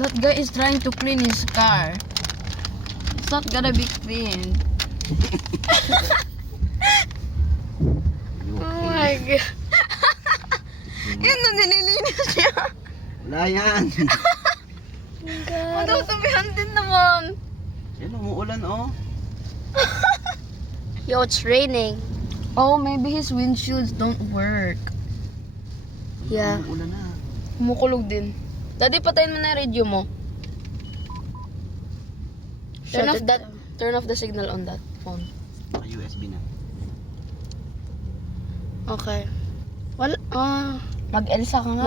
That guy is trying to clean his car. It's not gonna be clean. Oh my god. Yun na, nililinis niya. Wala yan. Matutabihan din naman. Yan, umuulan oh. Yo, it's raining. Oh, maybe his windshields don't work. Yeah. Umuulan na. Kumukulog din. Daddy, patayin mo na yung radio mo. Shut Turn off it that. down. Turn off the signal on that phone. USB na. Okay. Wala, Mag-Elsa ka nga.